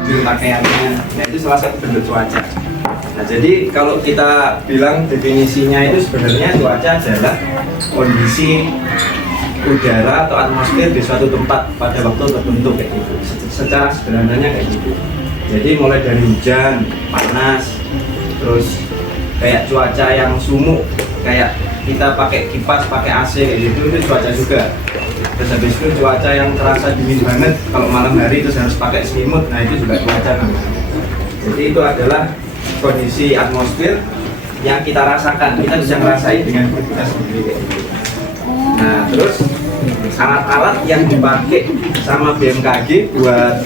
pakaiannya. Nah, itu salah satu bentuk cuaca. Nah, jadi kalau kita bilang definisinya itu sebenarnya cuaca adalah kondisi udara atau atmosfer di suatu tempat pada waktu tertentu kayak gitu. Secara sederhananya kayak gitu. Jadi mulai dari hujan, panas, terus kayak cuaca yang sumuk, kayak kita pakai kipas, pakai AC kayak gitu, itu cuaca juga. Terus habis itu cuaca yang terasa dingin banget, kalau malam hari terus harus pakai selimut, nah itu juga cuaca namanya. Jadi itu adalah kondisi atmosfer yang kita rasakan, kita bisa ngerasain dengan hidup kita sendiri kayak gitu. Nah terus alat-alat yang dipakai sama BMKG buat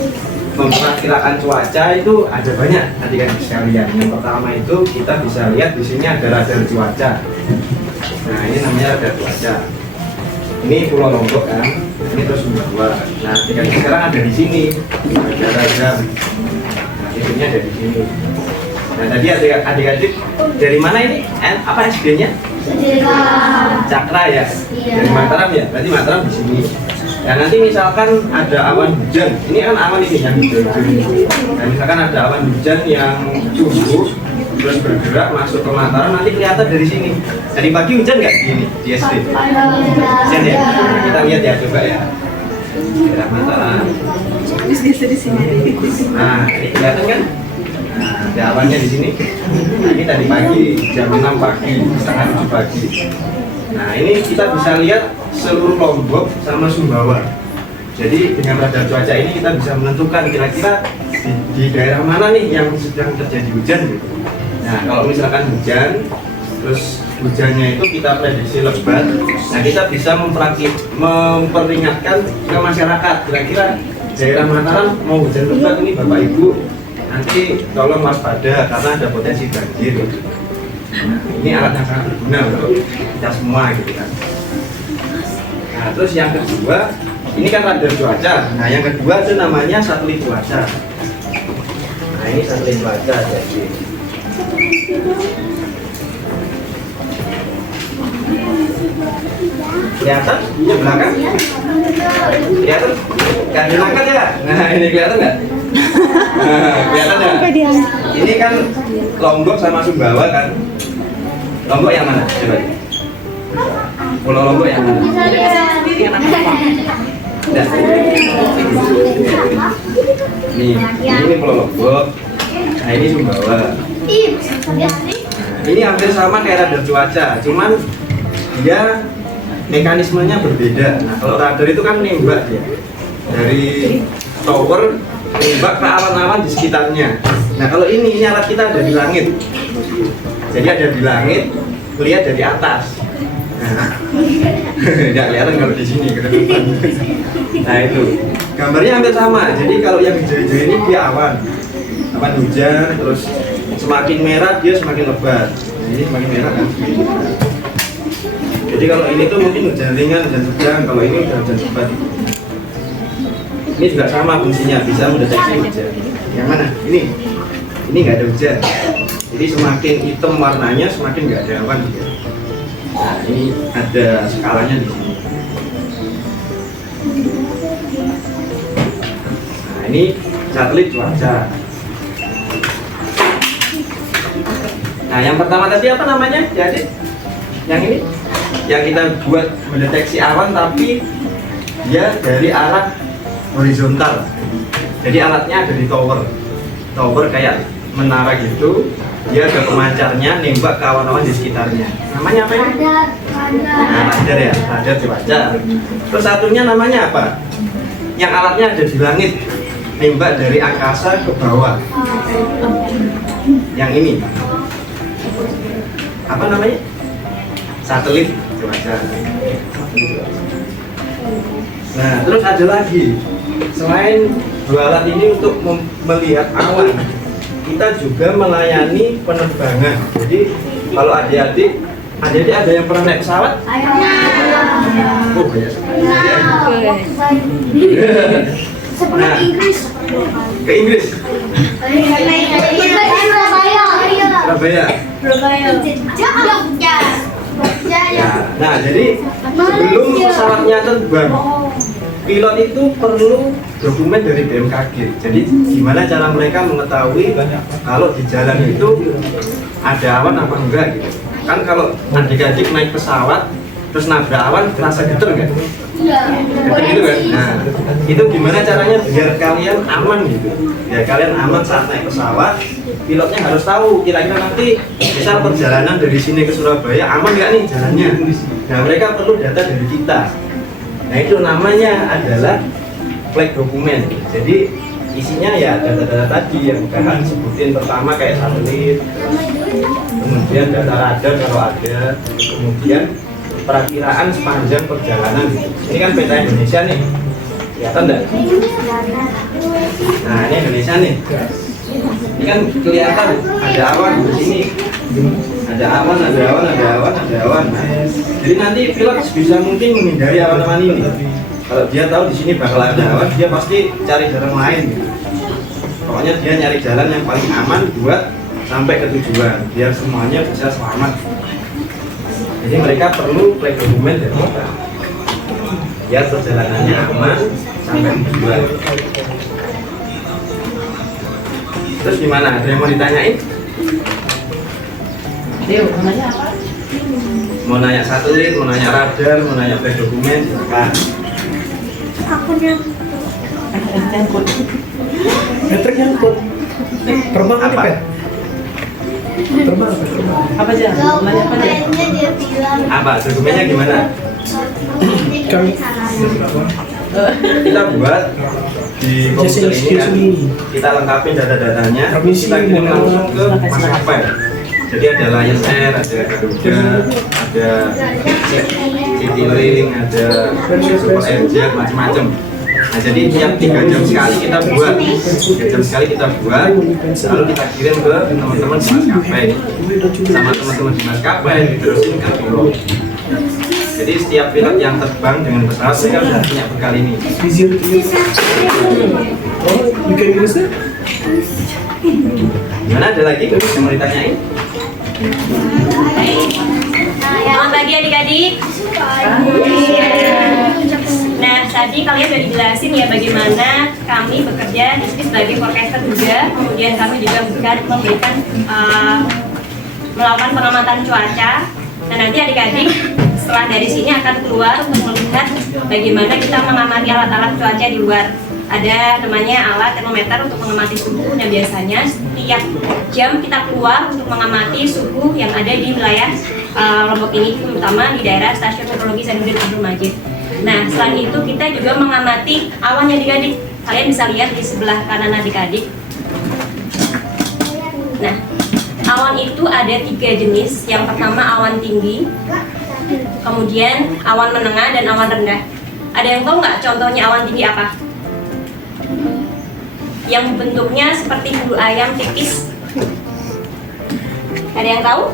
memperkirakan cuaca itu ada banyak adik-adik sekalian. Yang pertama itu kita bisa lihat di sini ada radar cuaca. Nah ini namanya radar cuaca. Ini Pulau Lombok kan, ini terus Sumbawa. Nah sekarang ada di sini ada radar. Nah ini ada di sini. Nah tadi adik-adik dari mana ini? Apa SD-nya? Cakra ya. Dari Mataram ya. Berarti Mataram di sini. Nah nanti misalkan ada awan hujan, ini kan awan ini yang hijau-hijau ini. Nah misalkan ada awan hujan yang tumbuh terus bergerak masuk ke Mataram, nanti kelihatan dari sini. Tadi pagi hujan nggak di SD? Hujan ya? Nah, kita lihat ya, coba ya. Daerah Mataram. Di sini. Nah ini kelihatan kan? Nah, ada awannya di sini. Nah, ini tadi pagi jam 6 pagi, setengah 7 pagi. Nah ini kita bisa lihat seluruh Lombok sama Sumbawa. Jadi dengan radar cuaca ini kita bisa menentukan kira-kira di daerah mana nih yang sedang terjadi hujan gitu. Nah kalau misalkan hujan, terus hujannya itu kita prediksi lebat, nah kita bisa memperingatkan ke masyarakat kira-kira daerah Mataram mau hujan lebat ini Bapak Ibu, nanti tolong waspada karena ada potensi banjir gitu. Nah, ini alat yang sangat berguna untuk kita semua gitu kan. Nah terus yang kedua, ini kan radar cuaca. Nah yang kedua itu namanya satelit cuaca. Nah ini satelit cuaca jadi. Kelihatan? Ini belakang? Kelihatan? Kan diangkat ya? Nah ini kelihatan nggak? Nah, kelihatan ya? Ini kan Lombok sama Sumbawa kan? Lombok yang mana? Coba. Pulau Lombok yang mana? Nah. Ini Pulau Lombok. Nah ini Sumbawa. Ini hampir sama kayak radar cuaca, cuman dia mekanismenya berbeda. Nah kalau radar itu kan nembak dia dari tower, nembak ke awan-awan di sekitarnya. Nah kalau ini alat kita ada di langit, jadi ada di langit, melihat dari atas. Nah, nggak kelihatan kalau di sini ke depan. Nah itu gambarnya hampir sama. Jadi kalau yang hijau-hijau ini dia awan hujan, terus semakin merah dia semakin lebat. Nah, ini semakin merah kan. Jadi kalau ini tuh mungkin hujan ringan, hujan sedang. Kalau ini udah hujan lebat. Ini juga sama fungsinya, bisa mendeteksi hujan. Yang mana? Ini nggak ada hujan. Jadi semakin hitam warnanya, semakin nggak ada awan. Nah ini ada skalanya di sini. Nah ini satelit cuaca. Nah yang pertama tadi apa namanya? Jadi yang ini yang kita buat mendeteksi awan tapi dia dari arah horizontal. Jadi alatnya ada di tower kayak menara gitu. Dia ada pemancarnya nembak ke awan-awan di sekitarnya. Namanya apa ini? Nah, radar ya, radar cuaca. Terus satunya namanya apa? Yang alatnya ada di langit, nembak dari angkasa ke bawah. Yang ini apa namanya? Satelit cuaca. Nah, terus ada lagi. Selain dua alat ini untuk melihat awan, kita juga melayani penerbangan. Jadi kalau adik-adik ada yang pernah naik pesawat? Oh ya. Nah, ke Inggris. Surabaya. Nah, jadi sebelum pesawatnya terbang, pilot itu perlu dokumen dari BMKG. Jadi gimana cara mereka mengetahui kalau di jalan itu ada awan apa enggak gitu. Kan kalau adik-adik naik pesawat terus nabrak awan terasa geter nggak? Geter gitu kan? Nah itu gimana caranya biar kalian aman gitu? Biar kalian aman saat naik pesawat, pilotnya harus tahu kira-kira nanti misal perjalanan dari sini ke Surabaya aman nggak nih jalannya? Nah mereka perlu data dari kita. Nah itu namanya adalah flight dokumen. Jadi isinya ya data-data tadi yang kakak sebutin, pertama kayak satelit, kemudian data radar kalau ada, kemudian perakiraan sepanjang perjalanan gitu. Ini kan peta Indonesia nih, kelihatan enggak? Nah ini Indonesia nih. Ini kan kelihatan ada awan di sini. Ada awan. Nah, jadi nanti pilot bisa mungkin menghindari awan-awan ini. Kalau dia tahu di sini bakal ada awan, dia pasti cari jalan lain gitu. Pokoknya dia nyari jalan yang paling aman buat sampai ke tujuan, biar semuanya bisa selamat. Jadi mereka perlu flight dokumen dari kita, biar perjalanannya aman sampai tujuan. Terus gimana? Ada yang mau ditanyain? Mau nanya apa? Mau nanya satelit, mau nanya radar, mau nanya flight dokumen, silakan. Aku yang Nyangkut. Metrek nyangkut. Terbang Apa? apa? Terbang apa? Terbang. Apa aja? Mau nanya apa aja? dia bilang Apa? Dokumennya gimana? Kami Kita buat di komputer ini kan, kita lengkapin data-datanya, kita kirim langsung ke maskapai. Jadi ada Lion Air, ada Garuda, ada Citylink, ada Super Airjet, macam-macam. Nah jadi tiap 3 jam sekali kita buat, 3 jam sekali kita buat, lalu kita kirim ke teman-teman di maskapai, sama teman-teman di maskapai diterusin ke pilot. Jadi setiap pilot yang terbang dengan pesawat mereka sudah punya bekal ini. Vizir. Oh, bikin Inggrisnya? Gimana, ada lagi yang mau ditanyain? Selamat pagi adik-adik. Nah, tadi kalian sudah dijelasin ya bagaimana kami bekerja di sini sebagai forecaster juga. Kemudian kami juga memberikan melakukan pengamatan cuaca. Nah, nanti adik-adik setelah dari sini akan keluar untuk melihat bagaimana kita mengamati alat-alat cuaca di luar. Ada namanya alat termometer untuk mengamati suhu, dan biasanya setiap jam kita keluar untuk mengamati suhu yang ada di wilayah Lombok ini, terutama di daerah Stasiun Meteorologi Zainuddin Abdul Majid. Nah, selain itu kita juga mengamati awan adik-adik. Kalian bisa lihat di sebelah kanan adik-adik. Nah, awan itu ada 3 jenis. Yang pertama awan tinggi, kemudian awan menengah, dan awan rendah. Ada yang tahu nggak contohnya awan tinggi apa? Yang bentuknya seperti bulu ayam tipis. Ada yang tahu?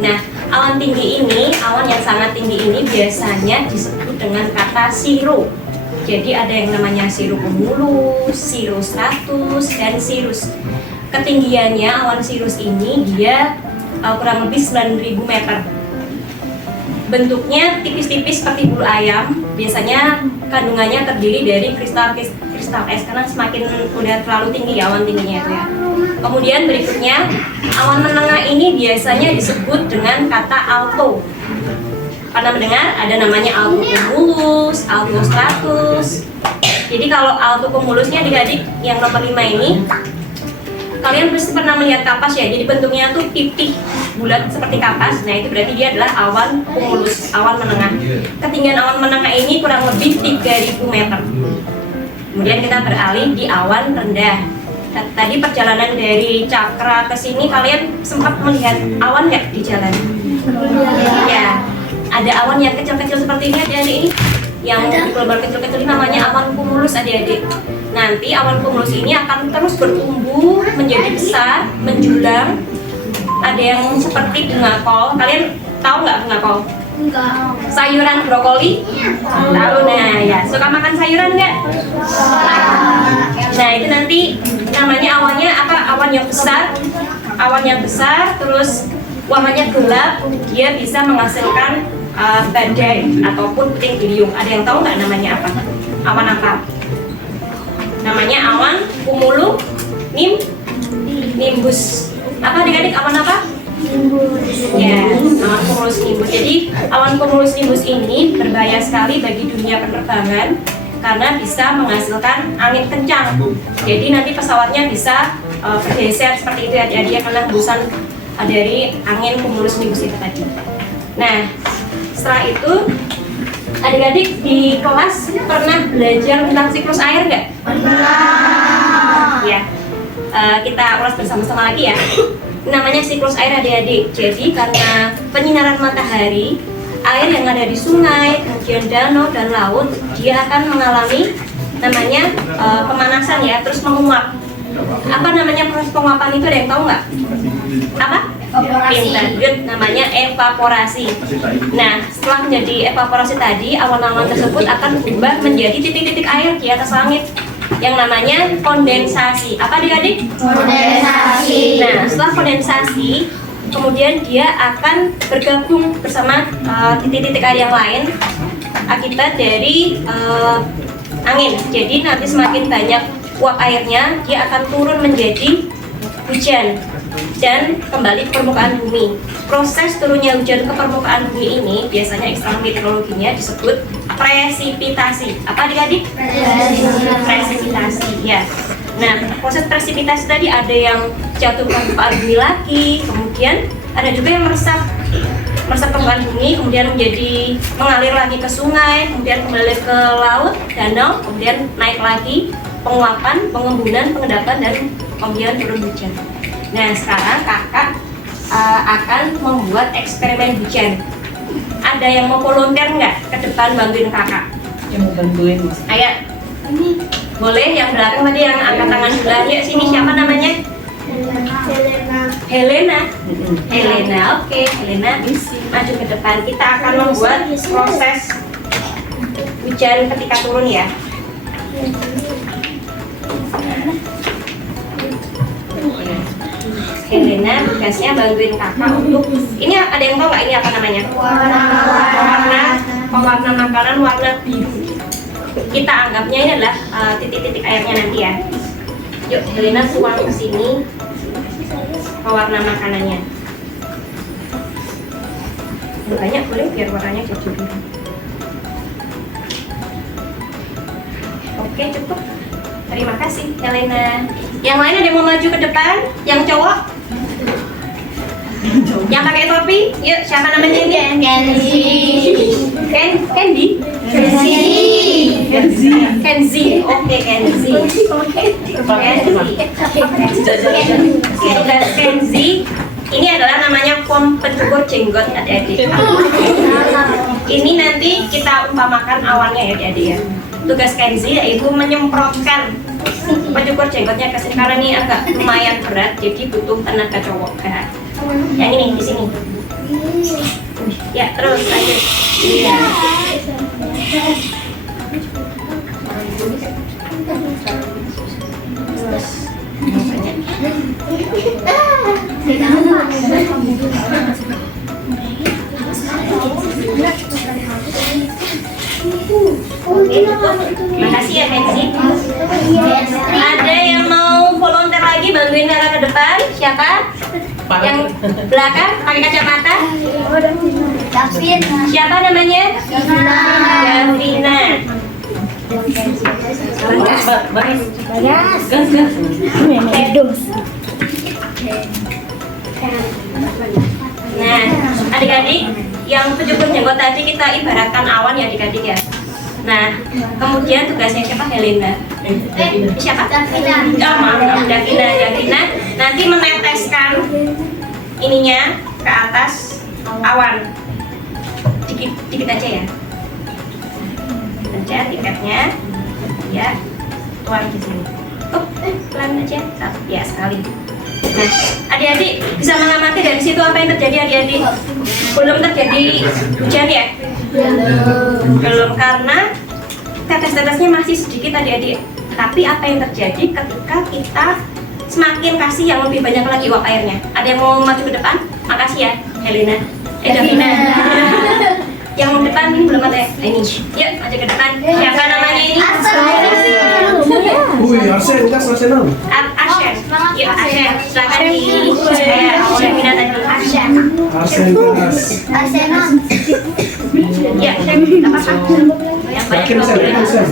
Nah, awan tinggi ini, awan yang sangat tinggi ini biasanya disebut dengan kata siro. Jadi ada yang namanya siro cumulus, siro stratus, dan cirrus. Ketinggiannya awan cirrus ini dia kurang lebih 9.000 meter. Bentuknya tipis-tipis seperti bulu ayam. Biasanya kandungannya terdiri dari kristal es, karena semakin udah terlalu tinggi awan tingginya itu ya. Kemudian berikutnya awan menengah ini biasanya disebut dengan kata alto. Pernah mendengar ada namanya alto cumulus, alto stratus. Jadi kalau alto cumulusnya adik-adik yang nomor 5 ini, kalian pasti pernah melihat kapas ya. Jadi bentuknya tuh pipih bulat seperti kapas. Nah, itu berarti dia adalah awan cumulus, awan menengah. Ketinggian awan menengah ini kurang lebih 3.000 meter. Kemudian kita beralih di awan rendah. Tadi perjalanan dari Cakra ke sini kalian sempat melihat awan nggak di jalan? Ya, ada awan yang kecil-kecil seperti ini adik-adik ini. Yang di global kecil-kecil ini namanya awan cumulus adik-adik. Nanti awan cumulus ini akan terus bertumbuh menjadi besar, menjulang. Ada yang seperti bunga kol. Kalian tahu nggak bunga kol? enggak. Sayuran brokoli? Tahu. Nah ya, suka makan sayuran nggak? Nah itu nanti namanya awannya apa? Awan yang besar. Awan yang besar terus warnanya gelap, dia bisa menghasilkan badai ataupun puting beliung. Ada yang tahu nggak namanya apa? Awan apa? Namanya awan cumulonimbus. Apa adik-adik, awan apa? Ya, awan cumulonimbus. Jadi awan cumulonimbus ini berbahaya sekali bagi dunia penerbangan karena bisa menghasilkan angin kencang. Jadi nanti pesawatnya bisa bergeser seperti itu ya, dia karena hembusan dari angin cumulonimbus itu tadi. Nah, setelah itu adik-adik di kelas pernah belajar tentang siklus air nggak? Pernah. Ya, kita ulas bersama-sama lagi ya. Namanya siklus air adik-adik. Jadi karena penyinaran matahari, air yang ada di sungai, kemudian danau dan laut, dia akan mengalami namanya pemanasan ya, terus menguap. Apa namanya proses penguapan itu, ada yang tahu nggak? Apa? Pintar, good, namanya evaporasi. Nah, setelah menjadi evaporasi tadi, awan-awan tersebut akan berubah menjadi titik-titik air di atas langit yang namanya kondensasi. Apa adik-adik? Kondensasi. Nah, setelah kondensasi, kemudian dia akan bergabung bersama titik-titik air yang lain akibat dari angin. Jadi nanti semakin banyak uap airnya, dia akan turun menjadi hujan dan kembali ke permukaan bumi. Proses turunnya hujan ke permukaan bumi ini biasanya istilah meteorologinya disebut presipitasi. Apa adik-adik? Presipitasi, ya. Nah, proses presipitasi tadi ada yang jatuh ke permukaan bumi lagi, kemudian ada juga yang meresap permukaan bumi, kemudian menjadi mengalir lagi ke sungai, kemudian kembali ke laut, danau, kemudian naik lagi, penguapan, pengembunan, pengendapan, dan kemudian turun hujan. Nah, sekarang kakak akan membuat eksperimen hujan. Ada yang mau volunteer nggak ke depan bantuin kakak? Yang mau bantuin mas. Ayo, boleh yang belakang tadi yang angkat tangan sebelah. Yuk sini, siapa namanya? Helena. Helena, oke. Helena, maju ke depan. Kita akan membuat proses hujan ketika turun ya. Helena tugasnya bantuin kakak untuk ini, ada yang tahu nggak ini apa namanya? Pewarna makanan warna biru. Kita anggapnya ini adalah titik-titik airnya nanti ya. Yuk Helena tuang ke sini pewarna makanannya. Banyak boleh biar warnanya jadi biru. Oke, cukup. Terima kasih Helena. Yang lain ada yang mau maju ke depan? Yang cowok? Yang pakai topi? Yuk, siapa namanya ini? Kenzi. Candy? Kenzi. Oke, Kenzi. Tugas Kenzi ini adalah namanya pom pencukur jenggot adik-adik. Ini nanti kita umpamakan awannya ya adik-adik ya. Tugas Kenzi yaitu menyemprotkan pencukur jenggotnya ke sini karena ini agak lumayan berat, jadi butuh tenaga cowok. Yang ini di sini. Ya, terus lanjut. Iya. Oke, makasih ya Kenzi. Ada yang mau volunteer lagi bantuin kakak ke depan? Siapa? Yang belakang pakai kacamata? Siapa namanya? Davina. Nah, adik-adik, yang pencukur jenggot tadi kita ibaratkan awan ya adik-adik ya. Nah, kemudian tugasnya siapa? Helena. Siapa? Oh, maaf, Davina nanti meneteskan ininya ke atas awan. Dikit aja ya. Pencet tiketnya. Ya. Tuang di sini. Pelan aja. Ya, sekali. Nah, adik-adik bisa mengamati dari situ apa yang terjadi adik-adik? Belum terjadi hujan ya? Belum, karena tetes-tetesnya masih sedikit adik-adik. Tapi apa yang terjadi ketika kita semakin kasih yang lebih banyak lagi uap airnya? Ada yang mau maju ke depan? Makasih ya Helena. Davina. Yang depan ini belum ada ya? Ini. Yuk, maju ke depan. Siapa namanya ini? Wih, Arsen, kas Arsenal. Arsen. Yuk, Arsen. Silakan di oleh Mina tadi. Arsen. Arsen kas. Ya, nggak apa-apa. Yang banyak Yakin, Sen, yakin, Sen. Ya.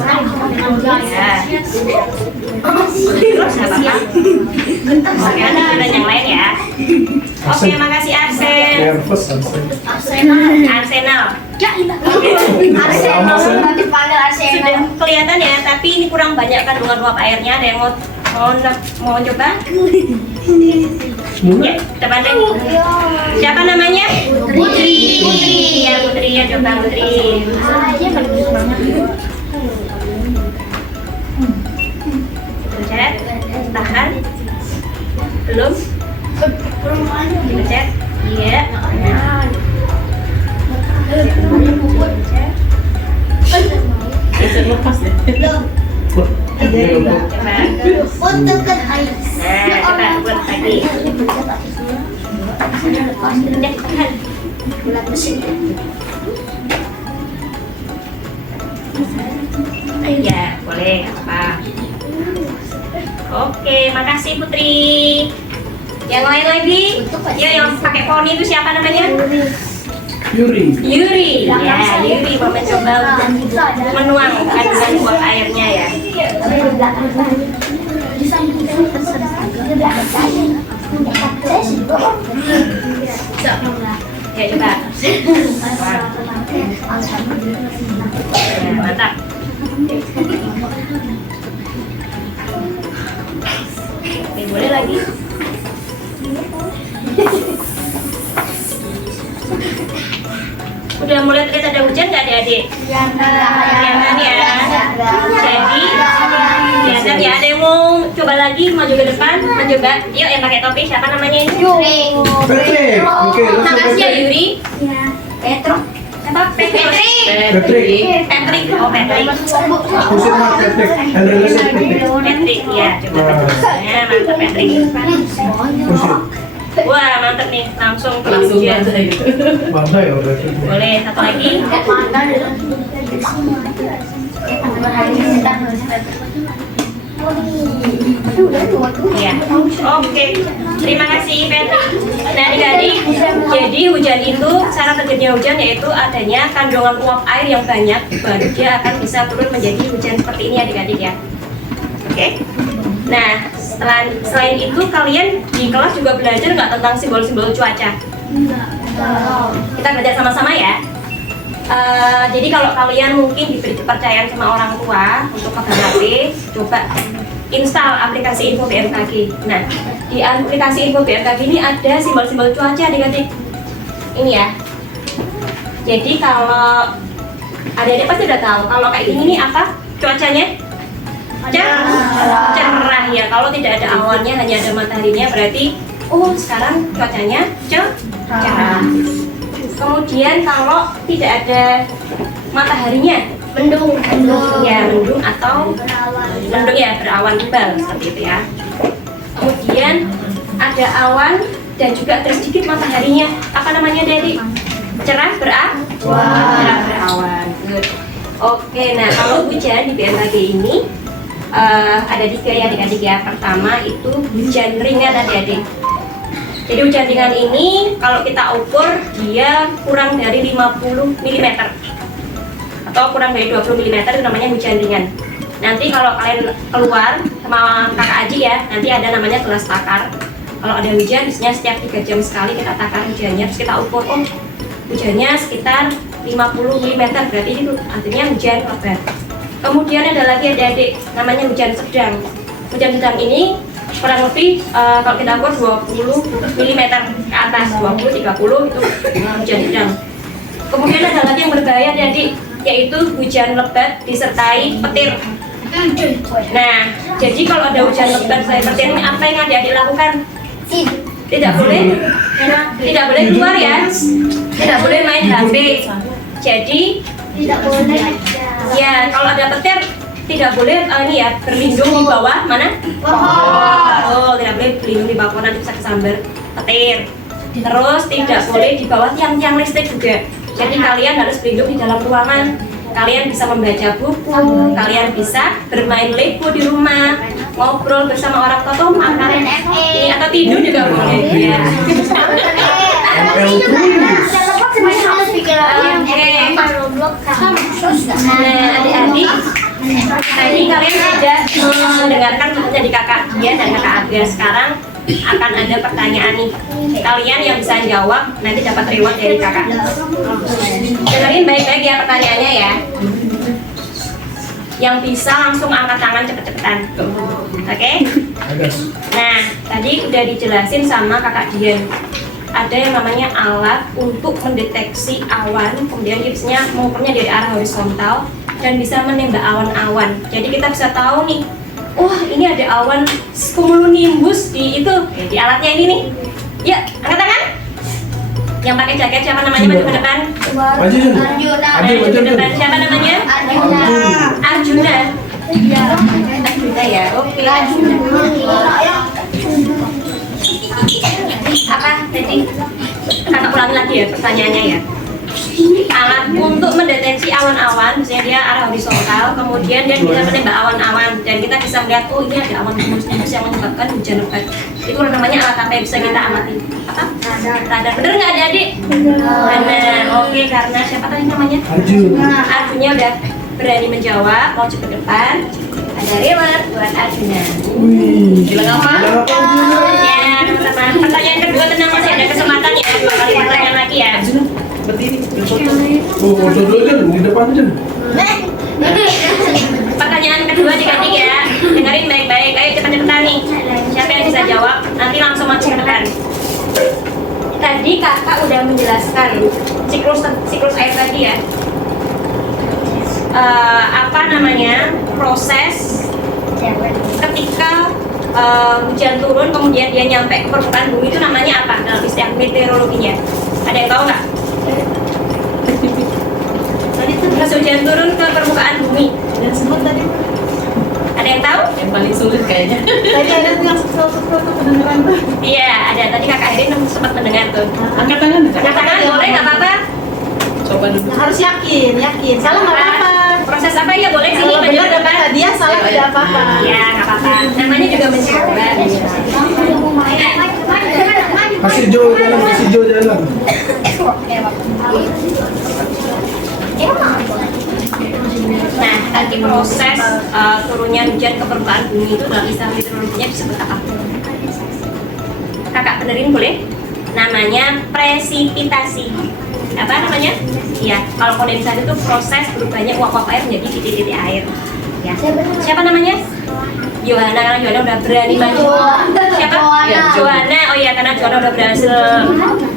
Terus nggak apa-apa. Oke, ada yang lain ya. Oke, makasih Arsen. Nervous Arsen. Arsenal. Dipanggil Sudah kelihatan ya, tapi ini kurang banyak kandungan uap airnya. Ada yang mau coba? Semua? Ya, depan deh. Siapa namanya? Putri. Ya, Putri ya, coba Putri. Pencet, tahan. Belum? Dipencet. Iya. Bisa lepas deh. Wah, ini untuk Coba. Nah, coba buat lagi. Pencet, tahan. Ya, boleh, nggak apa. Oke, makasih Putri. Yang lain lagi? Ya, yang pakai poni itu siapa namanya? Yuri. Yuri. Ya, Yuri mau mencoba menuang kandungan uap airnya ya. Ya, coba. Ya, mantap. Oke, boleh lagi. Udah mulai terlihat ada hujan nggak adik-adik? Kelihatan ya. Jadi kelihatan ya. Ada yang mau coba lagi maju ke depan? Mencoba. Yuk yang pakai topi siapa namanya ini? Patrick. Oke, Makasih ya Yuri. Petro. Siapa? Patrick. Patrick. Patrick. Oh Patrick. Kusin Mark Patrick. And relation Patrick. Patrick ya. Coba. Ya mantap Patrick. Kusin. Wah mantap nih. Langsung ke Langsung hujan. aja itu. Mana ya udah itu? Boleh satu lagi. Ya, oke. Terima kasih Patrick. Nah adik-adik, jadi hujan itu cara terjadinya hujan yaitu adanya kandungan uap air yang banyak, baru dia akan bisa turun menjadi hujan seperti ini adik-adik ya. Oke. Nah selain itu kalian di kelas juga belajar nggak tentang simbol-simbol cuaca? Kita belajar sama-sama ya. Jadi kalau kalian mungkin diberi kepercayaan sama orang tua untuk pegang HP, coba install aplikasi Info BMKG. Nah, di aplikasi Info BMKG ini ada simbol-simbol cuaca adik-adik. Ini ya. Jadi kalau adik-adik pasti udah tahu kalau kayak gini nih apa cuacanya? Cerah ya. Kalau tidak ada awannya hanya ada mataharinya berarti sekarang cuacanya cerah. Kemudian kalau tidak ada mataharinya, mendung ya, mendung atau mendung ya, berawan tebal seperti itu ya. Kemudian ada awan dan juga ada sedikit mataharinya. Apa namanya dari cerah cerah berawan. Good. Oke, nah kalau hujan di BMKG ini ada 3 ya adik-adik ya. Pertama itu hujan ringan adik-adik. Jadi hujan ringan ini kalau kita ukur dia kurang dari 50 mm atau kurang dari 20 mm itu namanya hujan ringan. Nanti kalau kalian keluar sama kakak Aji ya, nanti ada namanya gelas takar. Kalau ada hujan, biasanya setiap 3 jam sekali kita takar hujannya, terus kita ukur, hujannya sekitar 50 mm, berarti itu artinya hujan lebat. Kemudian ada lagi adik-adik, namanya hujan sedang. Hujan sedang ini kurang lebih kalau kita ukur 20 mm ke atas, 20-30 itu hujan sedang. Kemudian ada lagi yang berbahaya adik-adik, yaitu hujan lebat disertai petir. Nah, jadi kalau ada hujan lebat disertai petir ini apa yang adik-adik lakukan? Tidak boleh keluar ya, tidak boleh main HP. Jadi Tidak boleh. ya kalau ada petir tidak boleh ini ya berlindung di bawah mana? Oh, tidak boleh berlindung di bawah pohon, nanti bisa kesambar petir. Terus tidak boleh di bawah tiang-tiang listrik juga. Jadi kalian harus berlindung di dalam ruangan. Kalian bisa membaca buku, kalian bisa bermain Lego di rumah, ngobrol bersama orang tua atau makan ini atau tidur juga boleh ya. ML terus. Nah, adik-adik, tadi kalian sudah mendengarkan dari kakak dia dan kakak Abia. Sekarang akan ada pertanyaan nih. Kalian yang bisa jawab nanti dapat reward dari kakak. Dengerin baik-baik ya pertanyaannya ya. Yang bisa langsung angkat tangan cepet-cepetan. Oke? Nah, tadi udah dijelasin sama kakak Dian. Ada yang namanya alat untuk mendeteksi awan, kemudian dia biasanya mengukurnya dari arah horizontal dan bisa menembak awan-awan. Jadi kita bisa tahu nih, wah ini ada awan cumulonimbus di itu, di alatnya ini nih. Ya, angkat tangan. Yang pakai jaket siapa namanya? Maju ke depan. Maju Jun. Maju ke depan. Siapa namanya? Arjuna. Arjuna ya. Oke. Apa tadi? Kakak ulangi lagi ya pertanyaannya ya. Alat untuk mendeteksi awan-awan, misalnya dia arah horizontal, kemudian dia bisa menembak awan-awan dan kita bisa melihat, oh ini ada awan cumulonimbus yang menyebabkan hujan lebat. Itu namanya alat apa yang bisa kita amati? Apa? Radar. Bener nggak adik-adik? Benar. Oke, karena siapa tadi namanya? Arjunya udah berani menjawab, mau cepet depan. Ada reward buat Arjuna. Bilang apa? Ya, teman-teman. Pertanyaan kedua tenang, masih ada kesempatan ya. 2 kali pertanyaan lagi ya. Berdiri. Oh, foto dulu Jun, di depan Jun. Pertanyaan kedua adik-adik ya. Dengerin baik-baik. Ayo cepet-cepetan nih. Siapa yang bisa jawab? Nanti langsung maju ke depan. Tadi kakak udah menjelaskan siklus air tadi ya. Apa namanya? Proses ketika hujan turun kemudian dia nyampe ke permukaan bumi itu namanya apa dalam istilah meteorologinya? Ada yang tahu nggak? Pas hujan turun ke permukaan bumi, Dan sebut tadi. ada yang tahu? Yang paling sulit kayaknya. Tadi ada yang kedengeran tuh. Iya, ada. Tadi kakak Erin sempat mendengar tuh. Angkat tangan. Angkat tangan boleh nggak apa-apa? Coba dulu. Harus yakin. Salah nggak apa-apa. Proses apa ya boleh sini Kalau maju benar ke dapat depan. hadiah, salah tidak apa-apa. Ya nggak apa-apa. Namanya juga mencoba. Kasih Jo jalan. Nah, tadi proses turunnya hujan ke permukaan bumi itu dalam istilah meteorologinya disebut apa? Kakak benerin boleh? Namanya presipitasi. Apa namanya? Iya, kalau kondensasi itu proses berubahnya uap-uap air menjadi titik-titik air. Ya. Siapa namanya? Yohana, karena Yohana udah berani maju. Siapa? Johanna. Oh iya, karena Johanna udah berhasil,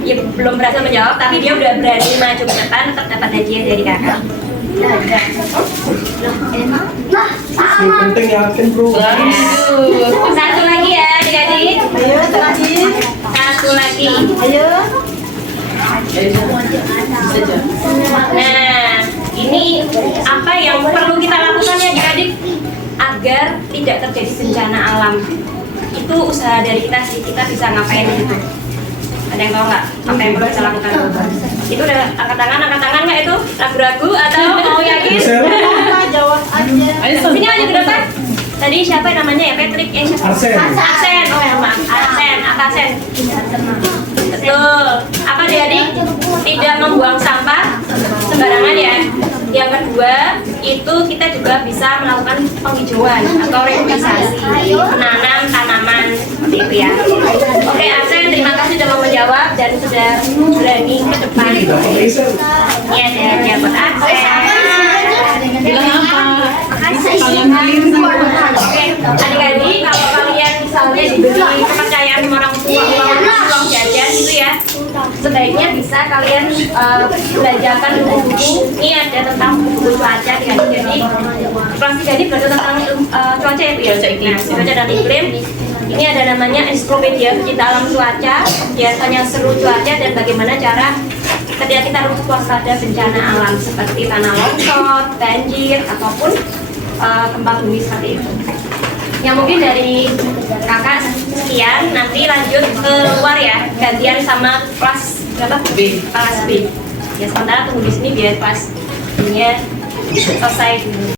ya belum berhasil menjawab, tapi dia udah berani maju ke depan, tetap dapat hadiah dari kakak. Yang penting yakin bro. Satu lagi ya adik-adik. Ayo, terakhir. Satu lagi. Ayo. Nah, ini apa yang perlu kita lakukan ya adik-adik agar tidak terjadi bencana alam. Itu usaha dari kita sih, kita bisa ngapain gitu. Ada yang tahu nggak apa yang perlu kita lakukan? Itu udah angkat tangan nggak itu? Ragu-ragu atau mau yakin? Apa, jawab aja. Ayo, Sini aja ke depan. Tadi siapa namanya ya? Patrick, siapa? Arsen. Arsen. Oh ya maaf, Arsen. Apa Arsen? Betul. Apa adik-adik? Tidak membuang sampah sembarangan ya. Yang kedua, itu kita juga bisa melakukan penghijauan atau reboisasi, menanam tanaman seperti itu ya. Oke, Arsen, terima kasih sudah mau menjawab dan sudah berani ke depan. Iya, ada buat Arsen. Bilang apa? Kalian Oke, adik-adik, kalau kalian misalnya diberi kepercayaan sama orang tua uang jajan gitu ya, sebaiknya bisa kalian belajarkan buku-buku. Ini ada tentang buku cuaca ya. Jadi kelas 3 ini belajar tentang cuaca itu ya, cuaca dan iklim. Ini ada namanya ensiklopedia kita alam cuaca, biasanya seru cuaca dan bagaimana cara ketika kita harus waspada bencana alam seperti tanah longsor, banjir ataupun gempa bumi seperti itu. Yang mungkin dari kakak sekian, nanti lanjut ke luar ya, gantian sama kelas berapa? B. Kelas B. Ya sementara tunggu di sini biar pas ininya selesai dulu.